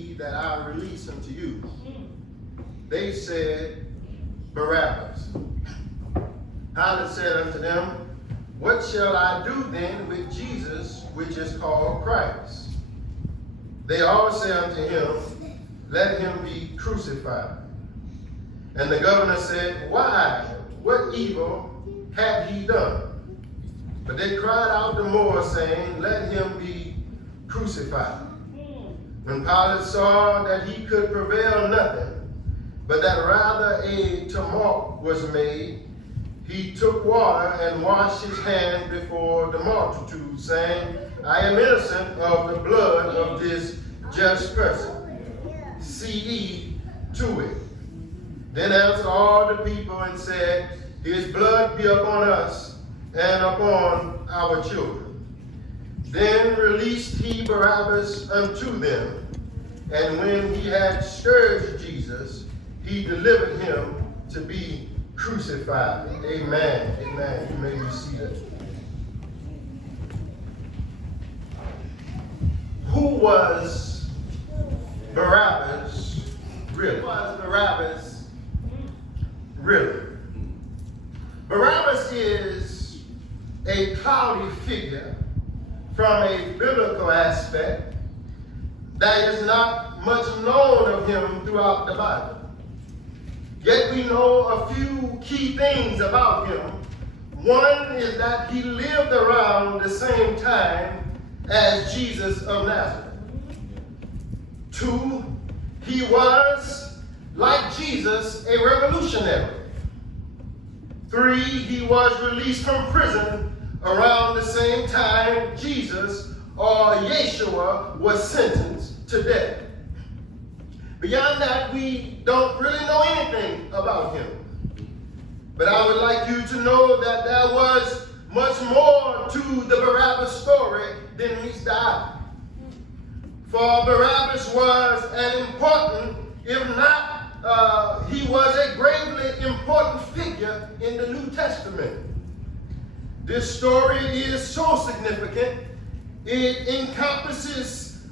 he that I release unto you? They said, Barabbas. Pilate said unto them, What shall I do then with Jesus, which is called Christ? They all say unto him, Let him be crucified. And the governor said, Why? What evil had he done? But they cried out the more, saying, Let him be crucified. When Pilate saw that he could prevail nothing, but that rather a tumult was made, he took water and washed his hands before the multitude, saying, I am innocent of the blood of this just person. See ye to it. Then answered all the people and said, His blood be upon us and upon our children. Then released he Barabbas unto them, and when he had scourged Jesus, he delivered him to be crucified. Amen. Amen. You may be seated. Who was Barabbas really? Who was Barabbas really? Barabbas is a cloudy figure from a biblical aspect that is not much known of him throughout the Bible. Yet we know a few key things about him. One is that he lived around the same time as Jesus of Nazareth. Two, he was, like Jesus, a revolutionary. Three, he was released from prison around the same time Jesus or Yeshua was sentenced to death. Beyond that, we don't really know anything about him. But I would like you to know that there was much more to the Barabbas story than meets the eye. For Barabbas was an important, if not, he was a gravely important figure in the New Testament. This story is so significant, it encompasses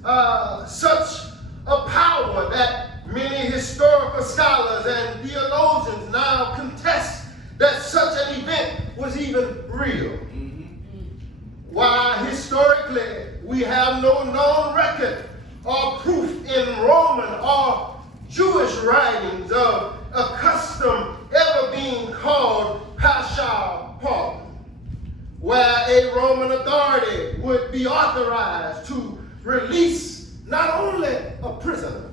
such a power that many historical scholars and theologians now contest that such an event was even real. While historically we have no known record or proof in Roman or Jewish writings of a custom ever being called paschal pardon, where a Roman authority would be authorized to release not only a prisoner,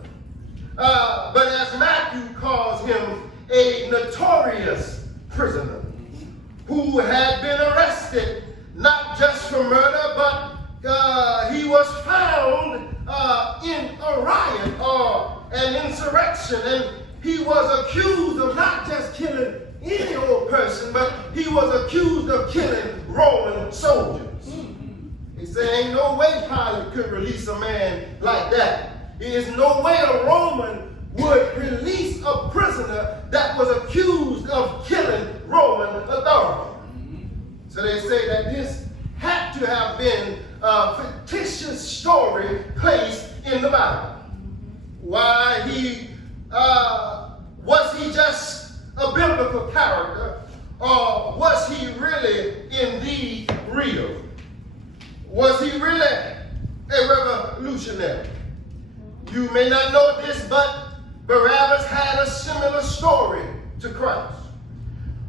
but as Matthew calls him, a notorious prisoner who had been arrested not just for murder, but he was found in a riot or an insurrection, and he was accused of not just killing any old person, but he was accused of killing Roman soldiers. He said, ain't no way Pilate could release a man like that. There is no way a Roman would release a prisoner that was accused of killing Roman authority. So they say that this had to have been a fictitious story placed in the Bible. Why was he just a biblical character, or was he really indeed real? Was he really a revolutionary? You may not know this, but Barabbas had a similar story to Christ.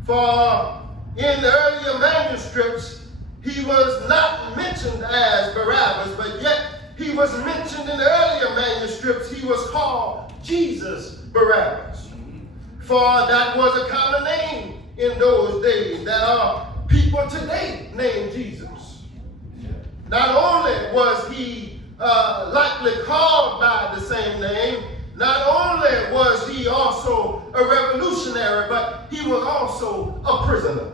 For in the earlier manuscripts, he was not mentioned as Barabbas, but yet he was mentioned in the earlier manuscripts. He was called Jesus Barabbas. For that was a common name in those days. There are people today named Jesus. Not only was he likely called by the same name, not only was he also a revolutionary, but he was also a prisoner.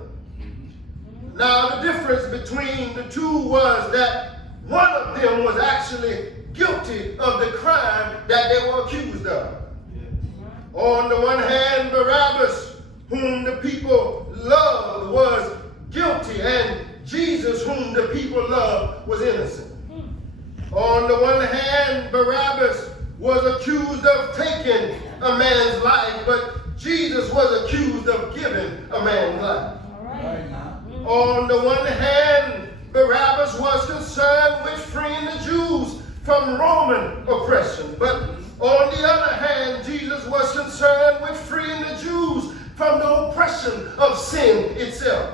Now, the difference between the two was that one of them was actually guilty of the crime that they were accused of. On the one hand, Barabbas, whom the people loved, was guilty, and Jesus, whom the people loved, was innocent. On the one hand, Barabbas was accused of taking a man's life, but Jesus was accused of giving a man's life. On the one hand, Barabbas was concerned with freeing the Jews from Roman oppression, but on the other hand, Jesus was concerned with freeing the Jews from the oppression of sin itself.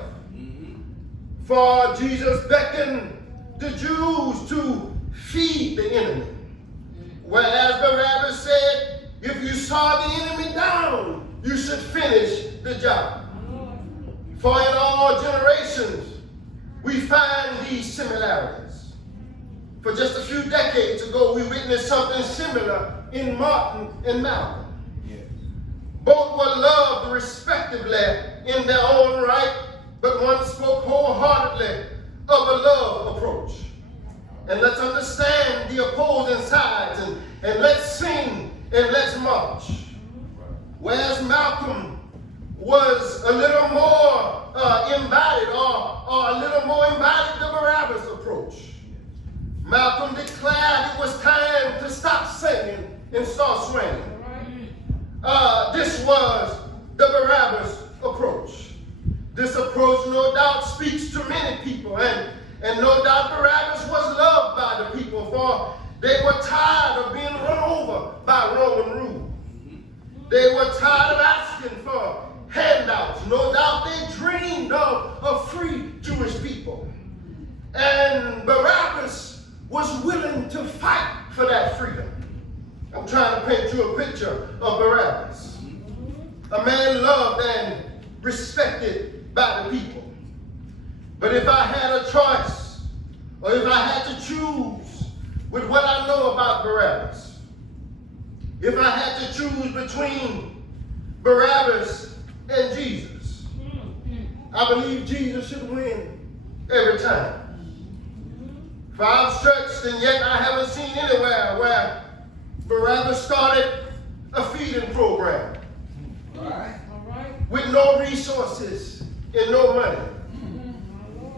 For Jesus beckoned the Jews to feed the enemy, whereas Barabbas said, if you saw the enemy down, you should finish the job. For in all generations, we find these similarities. For just a few decades ago, we witnessed something similar in Martin and Malcolm. Both were loved respectively in their own right, but one spoke wholeheartedly of a love approach. And let's understand the opposing sides, and let's sing and let's march. Whereas Malcolm was a little more embodied, or a little more embodied the Barabbas approach. Malcolm declared it was time to stop singing and start swinging. This was the Barabbas approach. This approach, no doubt, speaks to many people, and no doubt Barabbas was loved by the people, for they were tired of being run over by Roman rule. They were tired of asking for handouts. No doubt they dreamed of a free Jewish people. And Barabbas was willing to fight for that freedom. I'm trying to paint you a picture of Barabbas. A man loved and respected by the people. But if I had a choice, or if I had to choose with what I know about Barabbas, if I had to choose between Barabbas and Jesus, I believe Jesus should win every time. For I've searched, and yet I haven't seen anywhere where Barabbas started a feeding program. All right. With no resources and no money.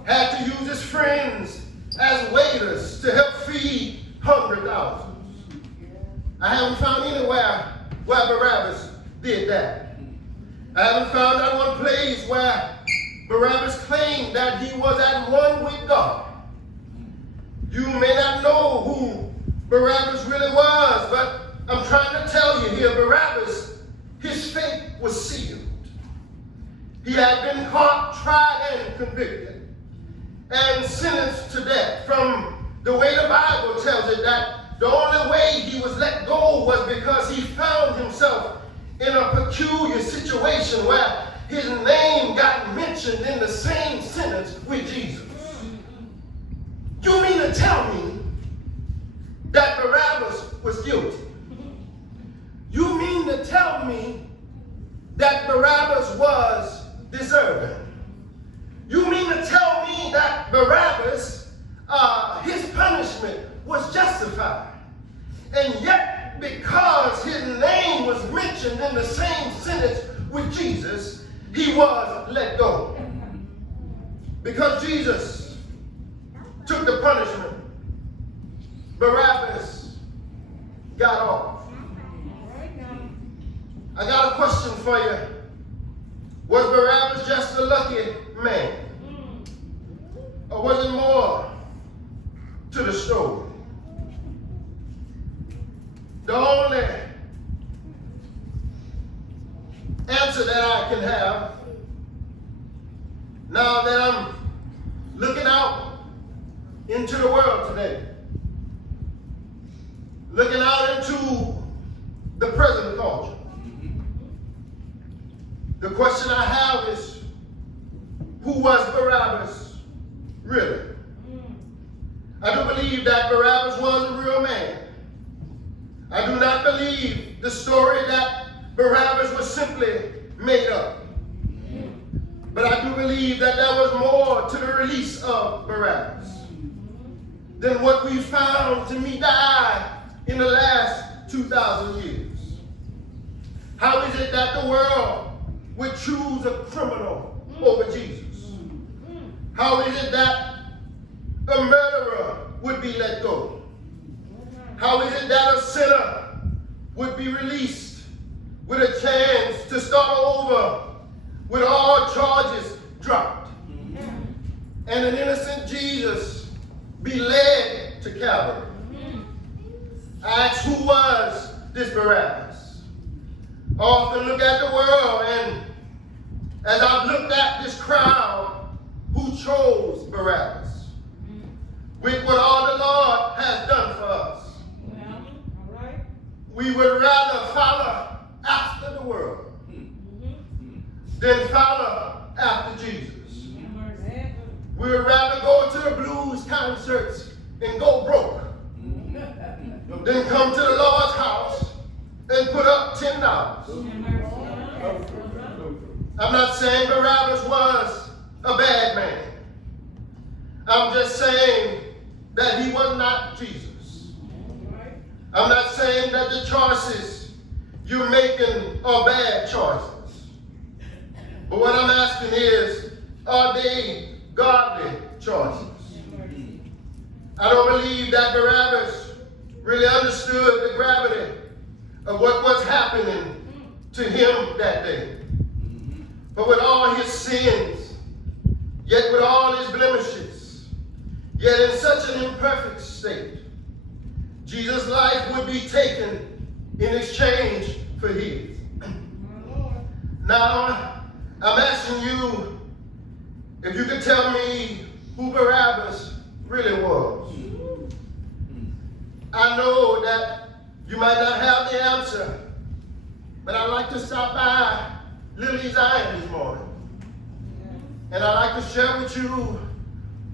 Had to use his friends as waiters to help feed hungry thousands. I haven't found anywhere where Barabbas did that. I haven't found that one place where Barabbas claimed that he was at one with God. You may not know who Barabbas really was, but I'm trying to tell you here, Barabbas, his fate was sealed. He had been caught, tried, and convicted, and sentenced to death. From the way the Bible tells it, that the only way he was let go was because he found himself in a peculiar situation where his name got mentioned in the same sentence with Jesus. You mean to tell me that Barabbas was guilty? You mean to tell me that Barabbas was deserving? You mean to tell me that Barabbas, his punishment was justified? And yet, because his name was mentioned in the same sentence with Jesus, he was let go. Because Jesus took the punishment, Barabbas got off. I got a question for you. Was Barabbas just a lucky man? Or was it more to the story? The only answer that I can have, now that I'm looking out into the world today, looking out into the present culture, the question I have is, who was Barabbas really? I do believe that Barabbas was a real man. I do not believe the story that Barabbas was simply made up. But I do believe that there was more to the release of Barabbas than what we found to meet the eye in the last 2,000 years. How is it that the world would choose a criminal over Jesus? How is it that a murderer would be let go? How is it that a sinner would be released with a chance to start over with all charges dropped. And an innocent Jesus be led to Calvary. I asked, who was this Barabbas? I often look at the world, and as I've looked at this crowd, who chose Barabbas? With what all the Lord has done for us. Well, all right. We would rather follow after the world than follow after Jesus. We would rather go to the blues concerts and go broke than come to the Lord's house and put up $10. I'm not saying Barabbas was a bad man. I'm just saying that he was not Jesus. I'm not saying that the choices you're making are bad choices. But what I'm asking is, are they godly choices? I don't believe that Barabbas really understood the gravity of what was happening to him that day. But with all his sins, yet with all his blemishes, yet in such an imperfect state, Jesus' life would be taken in exchange for his. Now, I'm asking you if you could tell me who Barabbas really was. I know that you might not have the answer, but I'd like to stop by Lily's Iron this morning. And I'd like to share with you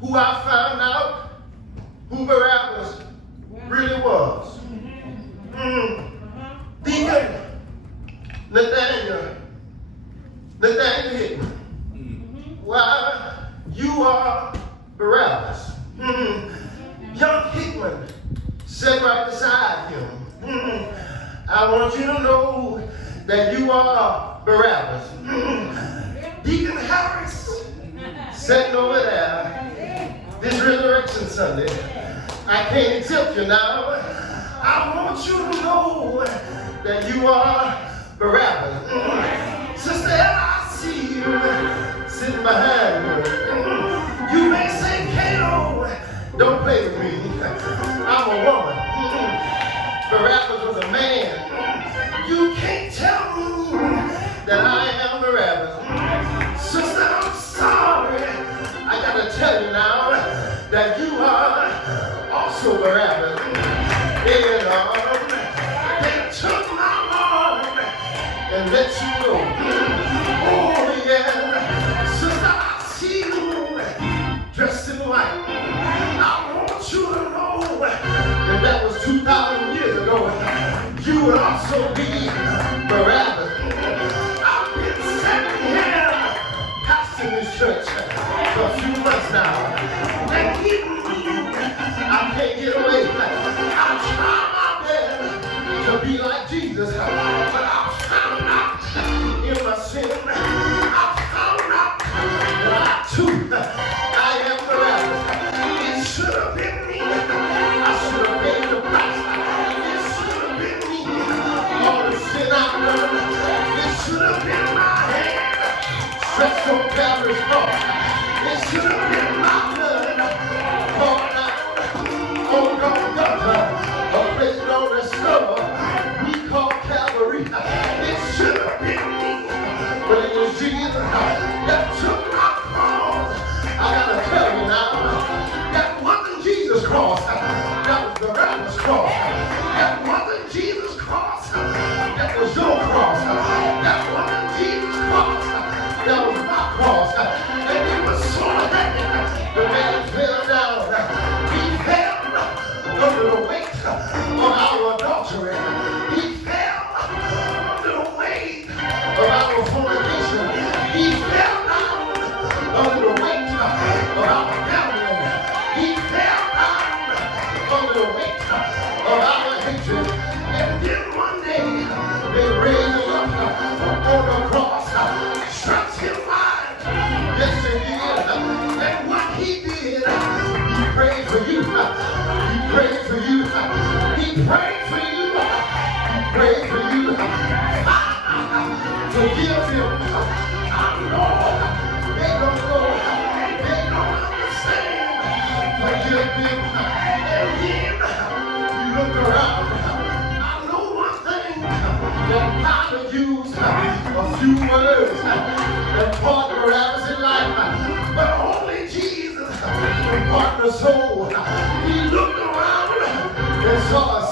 who I found out who Barabbas really was. Deacon Nathaniel Hickman. Why, you are Barabbas. Young Hickman sat right beside him. I want you to know that you are Barabbas. Deacon Harris sitting over there this Resurrection Sunday. I can't exempt you now. I want you to know that you are Barabbas. Sister Ella, I see you sitting behind me. You may say, Kato, don't play with me. I'm a woman. Barabbas was a man. You can't tell me that I am Barabbas. Sister, I'm sorry. I gotta tell you now that you are also Barabbas. They took my Lord and let you go. Oh yeah. Sister, I see you dressed in white. I want you to know that that was 2,000 years ago. You would also be Barabbas. I've been sitting here pastoring this church for a few months now. And even I can't get away. I try my best to be like Jesus, but I found out in my sin. I found out that I too, I am Barabbas. It should have been me. I should have paid the price. It should have been me. All the sin I've done. It should have been my hand stretched on Calvary's cross. It should have been my blood poured out on Golgotha, a place known as Summer. We call Calvary that Pilate used a few words that part Barabbas in life, but only Jesus part the soul. He looked around and saw a